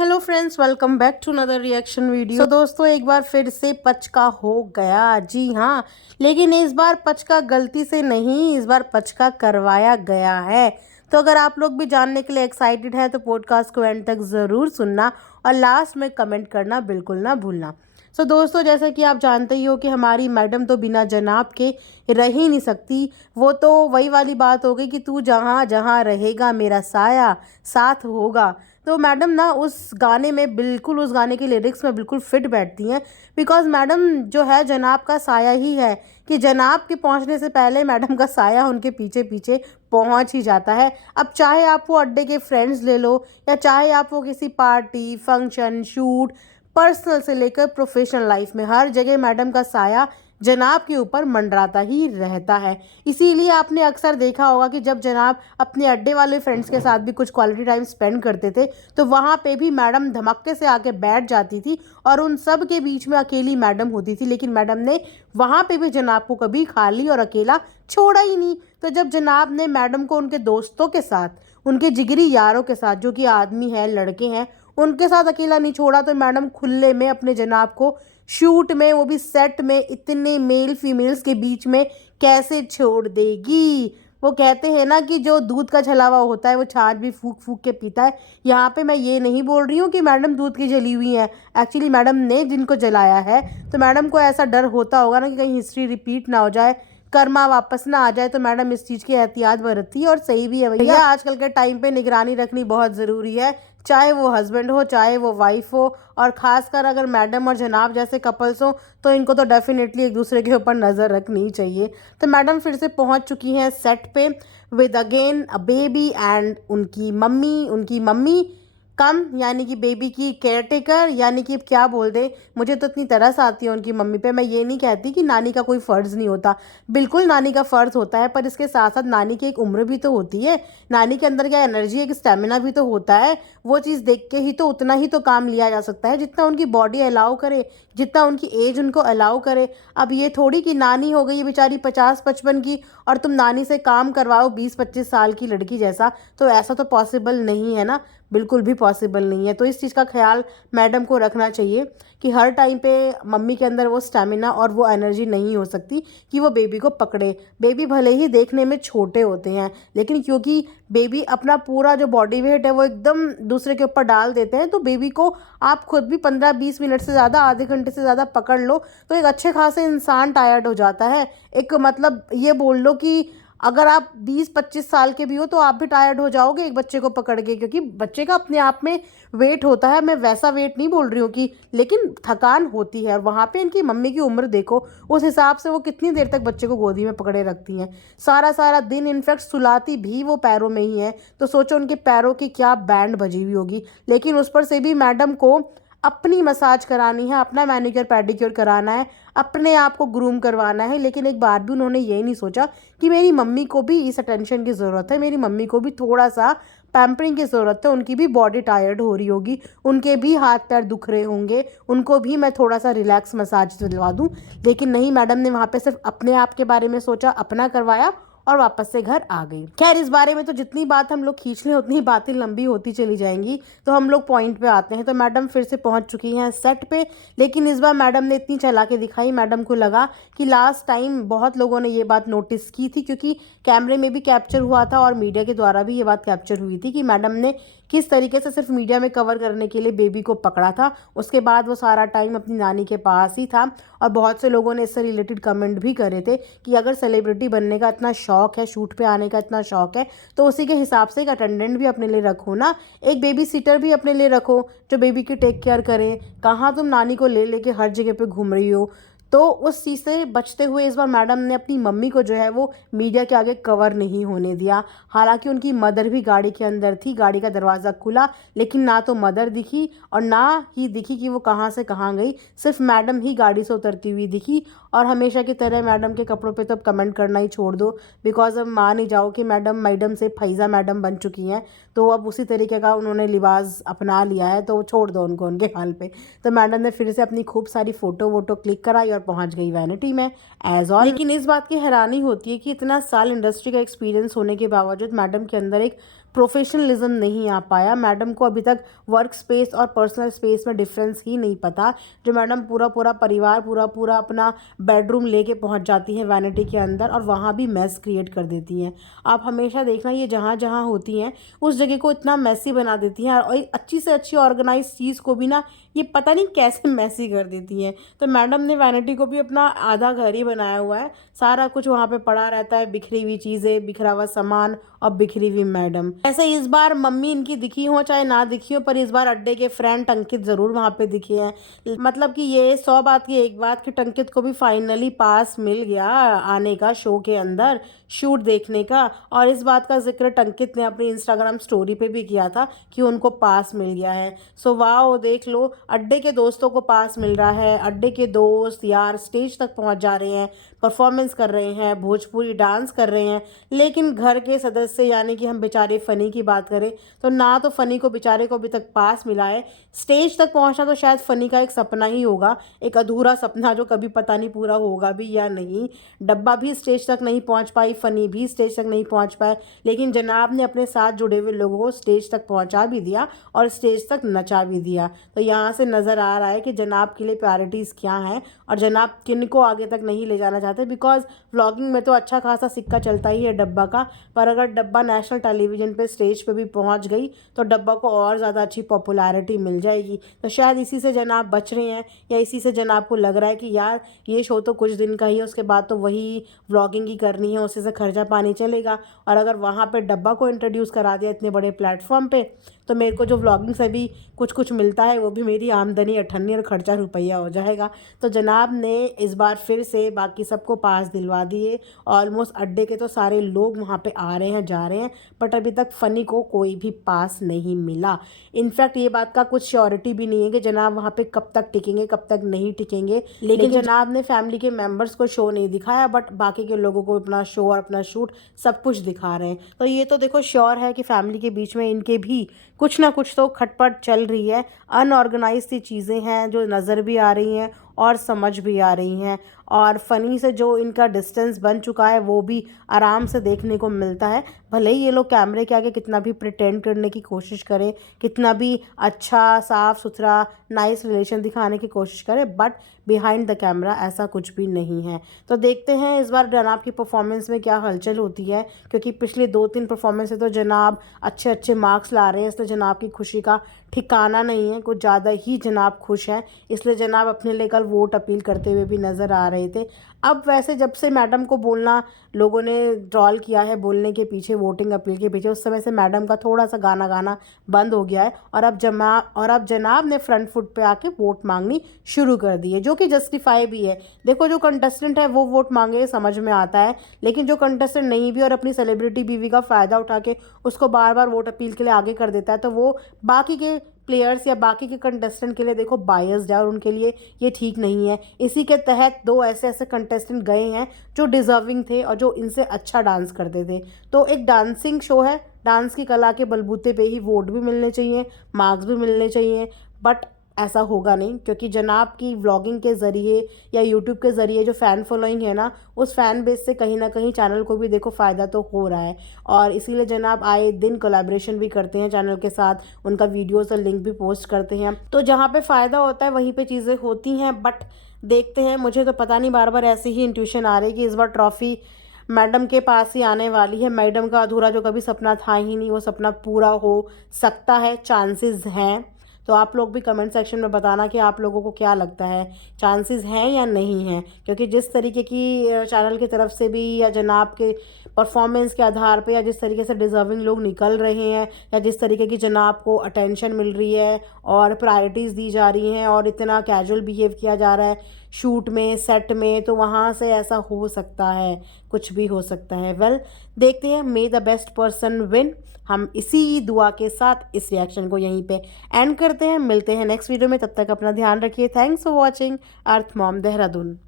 Hello friends, welcome back to another reaction video. दोस्तों, एक बार फिर से पचका हो गया। जी हाँ, लेकिन इस बार पचका गलती से नहीं, इस बार पचका करवाया गया है। तो अगर आप लोग भी जानने के लिए एक्साइटेड हैं तो पॉडकास्ट को एंड तक ज़रूर सुनना और लास्ट में कमेंट करना बिल्कुल ना भूलना। दोस्तों, जैसा कि आप जानते ही हो कि हमारी मैडम तो बिना जनाब के रह ही नहीं सकती। वो तो वही वाली बात हो गई कि तू जहाँ जहाँ रहेगा मेरा साया साथ होगा। तो मैडम ना उस गाने में बिल्कुल, उस गाने की लिरिक्स में बिल्कुल फिट बैठती हैं। बिकॉज़ मैडम जो है जनाब का साया ही है, कि जनाब के पहुंचने से पहले मैडम का साया उनके पीछे पीछे पहुंच ही जाता है। अब चाहे आप वो अड्डे के फ्रेंड्स ले लो, या चाहे आप वो किसी पार्टी, फंक्शन, शूट, पर्सनल से लेकर प्रोफेशनल लाइफ में, हर जगह मैडम का साया जनाब के ऊपर मंडराता ही रहता है। इसीलिए आपने अक्सर देखा होगा कि जब जनाब अपने अड्डे वाले फ्रेंड्स के साथ भी कुछ क्वालिटी टाइम स्पेंड करते थे तो वहाँ पे भी मैडम धमक्के से आके बैठ जाती थी और उन सब के बीच में अकेली मैडम होती थी। लेकिन मैडम ने वहाँ पे भी जनाब को कभी खाली और अकेला छोड़ा ही नहीं। तो जब जनाब ने मैडम को उनके दोस्तों के साथ, उनके जिगरी यारों के साथ, जो कि आदमी है, लड़के हैं, उनके साथ अकेला नहीं छोड़ा, तो मैडम खुले में अपने जनाब को शूट में, वो भी सेट में, इतने मेल फीमेल्स के बीच में कैसे छोड़ देगी। वो कहते हैं ना कि जो दूध का छलावा होता है वो छाछ भी फूक फूक के पीता है। यहाँ पे मैं ये नहीं बोल रही हूँ कि मैडम दूध की जली हुई हैं। एक्चुअली मैडम ने जिनको जलाया है, तो मैडम को ऐसा डर होता होगा ना कि कहीं हिस्ट्री रिपीट ना हो जाए, कर्मा वापस ना आ जाए। तो मैडम इस चीज़ की एहतियात बरतती है और सही भी है भैया। आजकल के टाइम पे निगरानी रखनी बहुत ज़रूरी है, चाहे वो हस्बैंड हो, चाहे वो वाइफ हो, और ख़ासकर अगर मैडम और जनाब जैसे कपल्स हो तो इनको तो डेफिनेटली एक दूसरे के ऊपर नज़र रखनी ही चाहिए। तो मैडम फिर से पहुंच चुकी हैं सेट पे with again a baby and उनकी मम्मी कम, यानी कि बेबी की केयर टेकर, यानी कि क्या बोल दे। मुझे तो इतनी तरस आती है उनकी मम्मी पे। मैं ये नहीं कहती कि नानी का कोई फ़र्ज़ नहीं होता, बिल्कुल नानी का फ़र्ज़ होता है, पर इसके साथ साथ नानी की एक उम्र भी तो होती है। नानी के अंदर क्या एनर्जी, एक स्टेमिना भी तो होता है। वो चीज़ देख के ही तो उतना ही तो काम लिया जा सकता है जितना उनकी बॉडी अलाउ करे, जितना उनकी एज उनको अलाउ करे। अब ये थोड़ी कि नानी हो गई है बेचारी 50-55 की और तुम नानी से काम करवाओ 20-25 साल की लड़की जैसा, तो ऐसा तो पॉसिबल नहीं है ना, बिल्कुल भी पॉसिबल नहीं है। तो इस चीज़ का ख्याल मैडम को रखना चाहिए कि हर टाइम पे मम्मी के अंदर वो स्टेमिना और वो एनर्जी नहीं हो सकती कि वो बेबी को पकड़े। बेबी भले ही देखने में छोटे होते हैं, लेकिन क्योंकि बेबी अपना पूरा जो बॉडी वेट है वो एकदम दूसरे के ऊपर डाल देते हैं, तो बेबी को आप खुद भी 15-20 मिनट से ज़्यादा, आधे घंटे से ज़्यादा पकड़ लो तो एक अच्छे खासे इंसान टायर्ड हो जाता है। एक मतलब ये बोल लो कि अगर आप 20-25 साल के भी हो तो आप भी टायर्ड हो जाओगे एक बच्चे को पकड़ के, क्योंकि बच्चे का अपने आप में वेट होता है। मैं वैसा वेट नहीं बोल रही हूँ कि, लेकिन थकान होती है। और वहाँ पे इनकी मम्मी की उम्र देखो, उस हिसाब से वो कितनी देर तक बच्चे को गोदी में पकड़े रखती हैं, सारा सारा दिन। इनफैक्ट सुलाती भी वो पैरों में ही है, तो सोचो उनके पैरों की क्या बैंड बजी हुई होगी। लेकिन उस पर से भी मैडम को अपनी मसाज करानी है, अपना मैनिक्योर पैडिक्योर कराना है, अपने आप को ग्रूम करवाना है। लेकिन एक बार भी उन्होंने ये नहीं सोचा कि मेरी मम्मी को भी इस अटेंशन की ज़रूरत है, मेरी मम्मी को भी थोड़ा सा पैम्परिंग की ज़रूरत है, उनकी भी बॉडी टायर्ड हो रही होगी, उनके भी हाथ पैर दुख रहे होंगे, उनको भी मैं थोड़ा सा रिलैक्स मसाज दिलवा दूँ। लेकिन नहीं, मैडम ने वहाँ पे सिर्फ अपने आप के बारे में सोचा, अपना करवाया और वापस से घर आ गई। खैर, इस बारे में तो जितनी बात हम लोग खींच लें उतनी बातें लंबी होती चली जाएंगी, तो हम लोग पॉइंट पे आते हैं। तो मैडम फिर से पहुंच चुकी हैं सेट पे, लेकिन इस बार मैडम ने इतनी चालाकी दिखाई। मैडम को लगा कि लास्ट टाइम बहुत लोगों ने ये बात नोटिस की थी, क्योंकि कैमरे में भी कैप्चर हुआ था और मीडिया के द्वारा भी ये बात कैप्चर हुई थी कि मैडम ने किस तरीके से सिर्फ मीडिया में कवर करने के लिए बेबी को पकड़ा था। उसके बाद वो सारा टाइम अपनी नानी के पास ही था। और बहुत से लोगों ने इससे रिलेटेड कमेंट भी करे थे कि अगर सेलिब्रिटी बनने का इतना शौक है, शूट पे आने का इतना शौक है, तो उसी के हिसाब से एक अटेंडेंट भी अपने लिए रखो ना, एक बेबी सीटर भी अपने लिए रखो जो बेबी की टेक केयर करे। कहाँ तुम नानी को ले लेके हर जगह पे घूम रही हो। तो उस चीज़ से बचते हुए इस बार मैडम ने अपनी मम्मी को जो है वो मीडिया के आगे कवर नहीं होने दिया। हालांकि उनकी मदर भी गाड़ी के अंदर थी, गाड़ी का दरवाज़ा खुला, लेकिन ना तो मदर दिखी और ना ही दिखी कि वो कहाँ से कहाँ गई। सिर्फ मैडम ही गाड़ी से उतरती हुई दिखी। और हमेशा की तरह मैडम के कपड़ों पे तो अब कमेंट करना ही छोड़ दो, बिकॉज अब मान ही जाओ कि मैडम मैडम से फैज़ा मैडम बन चुकी हैं, तो अब उसी तरीके का उन्होंने लिबास अपना लिया है, तो छोड़ दो उनको उनके हाल पे। तो मैडम ने फिर से अपनी खूब सारी फ़ोटो वोटो क्लिक कराई और पहुंच गई वैनिटी में एज ऑल। लेकिन इस बात की हैरानी होती है कि इतना साल इंडस्ट्री का एक्सपीरियंस होने के बावजूद मैडम के अंदर एक प्रोफेशनलिज्म नहीं आ पाया। मैडम को अभी तक वर्क स्पेस और पर्सनल स्पेस में डिफरेंस ही नहीं पता। जो मैडम पूरा पूरा परिवार पूरा अपना बेडरूम लेके पहुंच जाती हैं वैनिटी के अंदर और वहाँ भी मैस क्रिएट कर देती हैं। आप हमेशा देखना ये जहाँ जहाँ होती हैं उस जगह को इतना मैसी बना देती हैं और अच्छी से अच्छी ऑर्गेनाइज चीज़ को भी ना ये पता नहीं कैसे मैसी कर देती हैं। तो मैडम ने वैनिटी को भी अपना आधा घर ही बनाया हुआ है। सारा कुछ वहाँ पे पड़ा रहता है, बिखरी हुई चीज़ें, बिखरा हुआ सामान और बिखरी हुई मैडम। ऐसे इस बार मम्मी इनकी दिखी हो चाहे ना दिखी हो, पर इस बार अड्डे के फ्रेंड अंकित ज़रूर वहाँ पे दिखे हैं। मतलब कि ये 100 बात की एक बात कि अंकित को भी फाइनली पास मिल गया आने का शो के अंदर शूट देखने का। और इस बात का जिक्र अंकित ने अपनी इंस्टाग्राम स्टोरी पे भी किया था कि उनको पास मिल गया है। सो वाह, देख लो, अड्डे के दोस्तों को पास मिल रहा है। अड्डे के दोस्त यार स्टेज तक पहुंच जा रहे हैं, परफॉर्मेंस कर रहे हैं, भोजपुरी डांस कर रहे हैं। लेकिन घर के सदस्य यानी कि हम बेचारे फ़नी की बात करें तो ना तो फ़नी को बेचारे को अभी तक पास मिला है। स्टेज तक पहुंचना तो शायद फ़नी का एक सपना ही होगा, एक अधूरा सपना जो कभी पता नहीं पूरा होगा भी या नहीं। डब्बा भी स्टेज तक नहीं पहुंच पाई, फ़नी भी स्टेज तक नहीं पहुंच पाए, लेकिन जनाब ने अपने साथ जुड़े हुए लोगों को स्टेज तक पहुंचा भी दिया और स्टेज तक नचा भी दिया। तो यहाँ से नज़र आ रहा है कि जनाब के लिए प्रायोरिटीज़ क्या हैं और जनाब किन को आगे तक नहीं ले जाना चाहते। बिकॉज व्लॉगिंग में तो अच्छा खासा सिक्का चलता ही है डब्बा का, पर अगर डब्बा नेशनल टेलीविज़न पे स्टेज पे भी पहुंच गई तो डब्बा को और ज़्यादा अच्छी पॉपुलैरिटी मिल जाएगी। तो शायद इसी से जनाब बच रहे हैं या इसी से जनाब को लग रहा है कि यार ये शो तो कुछ दिन का ही है, उसके बाद तो वही व्लॉगिंग ही करनी है, उसी से खर्चा पानी चलेगा। और अगर वहाँ पे डब्बा को इंट्रोड्यूस करा दिया इतने बड़े प्लेटफॉर्म पे तो मेरे को जो व्लॉगिंग से भी कुछ कुछ मिलता है वो भी मेरी आमदनी अठन्नी और खर्चा रुपया हो जाएगा। तो जनाब ने इस बार फिर से बाकी सबको पास दिलवा दिए। ऑलमोस्ट अड्डे के तो सारे लोग वहाँ पे आ रहे हैं जा रहे हैं, बट अभी तक फ़नी को कोई भी पास नहीं मिला। इनफैक्ट ये बात का कुछ श्योरिटी भी नहीं है कि जनाब वहाँ पे कब तक टिकेंगे कब तक नहीं टिकेंगे। लेकिन जनाब ने फैमिली के मेम्बर्स को शो नहीं दिखाया, बट बाकी के लोगों को अपना शो और अपना शूट सब कुछ दिखा रहे हैं। तो ये तो देखो श्योर है कि फैमिली के बीच में इनके भी कुछ ना कुछ तो खटपट चल रही है। अनऑर्गेनाइज सी चीज़ें हैं जो नज़र भी आ रही हैं और समझ भी आ रही हैं। और फ़नी से जो इनका डिस्टेंस बन चुका है वो भी आराम से देखने को मिलता है। भले ही ये लोग कैमरे के आगे कितना भी प्रिटेंड करने की कोशिश करें, कितना भी अच्छा साफ़ सुथरा नाइस रिलेशन दिखाने की कोशिश करें, बट बिहाइंड द कैमरा ऐसा कुछ भी नहीं है। तो देखते हैं इस बार जनाब की परफॉर्मेंस में क्या हलचल होती है, क्योंकि पिछले 2-3 परफॉर्मेंस से तो जनाब अच्छे अच्छे मार्क्स ला रहे हैं। इसलिए जनाब की खुशी का ठिकाना नहीं है, कुछ ज़्यादा ही जनाब खुश हैं। इसलिए जनाब अपने लिए कल वोट अपील करते हुए भी नज़र आ रहे थे। अब वैसे जब से मैडम को बोलना लोगों ने ट्रॉल किया है बोलने के पीछे, वोटिंग अपील के पीछे, उस समय से मैडम का थोड़ा सा गाना बंद हो गया है। और अब जनाब ने फ्रंट फुट पे आके वोट मांगनी शुरू कर दी है, जो कि जस्टिफाई भी है। देखो जो कंटेस्टेंट है वो वोट मांगे समझ में आता है, लेकिन जो कंटेस्टेंट नहीं भी और अपनी सेलिब्रिटी बीवी का फ़ायदा उठा के उसको बार बार वोट अपील के लिए आगे कर देता है तो वो बाकी के प्लेयर्स या बाकी के कंटेस्टेंट के लिए देखो बायस्ड है और उनके लिए ये ठीक नहीं है। इसी के तहत 2 ऐसे कंटेस्टेंट गए हैं जो डिज़र्विंग थे और जो इनसे अच्छा डांस करते थे। तो एक डांसिंग शो है, डांस की कला के बलबूते पे ही वोट भी मिलने चाहिए, मार्क्स भी मिलने चाहिए, बट ऐसा होगा नहीं, क्योंकि जनाब की व्लॉगिंग के ज़रिए या यूट्यूब के ज़रिए जो फ़ैन फॉलोइंग है ना, उस फ़ैन बेस से कहीं ना कहीं चैनल को भी देखो फ़ायदा तो हो रहा है। और इसीलिए जनाब आए दिन कोलैबोरेशन भी करते हैं चैनल के साथ, उनका वीडियोस और लिंक भी पोस्ट करते हैं। तो जहाँ पे फ़ायदा होता है वहीं पे चीज़ें होती हैं। बट देखते हैं, मुझे तो पता नहीं, बार बार ऐसी ही इंट्यूशन आ रही है कि इस बार ट्रॉफ़ी मैडम के पास ही आने वाली है। मैडम का अधूरा जो कभी सपना था ही नहीं वो सपना पूरा हो सकता है, चांसेस हैं। तो आप लोग भी कमेंट सेक्शन में बताना कि आप लोगों को क्या लगता है, चांसेस हैं या नहीं हैं। क्योंकि जिस तरीके की चैनल की तरफ से भी या जनाब के परफॉर्मेंस के आधार पे या जिस तरीके से डिज़र्विंग लोग निकल रहे हैं या जिस तरीके की जनाब को अटेंशन मिल रही है और प्रायोरिटीज़ दी जा रही हैं और इतना कैजुअल बिहेव किया जा रहा है शूट में, सेट में, तो वहाँ से ऐसा हो सकता है, कुछ भी हो सकता है। वेल, देखते हैं, मे द बेस्ट पर्सन विन। हम इसी दुआ के साथ इस रिएक्शन को यहीं पे एंड करते हैं। मिलते हैं नेक्स्ट वीडियो में, तब तक अपना ध्यान रखिए। Thanks for watching earth mom Dehradun.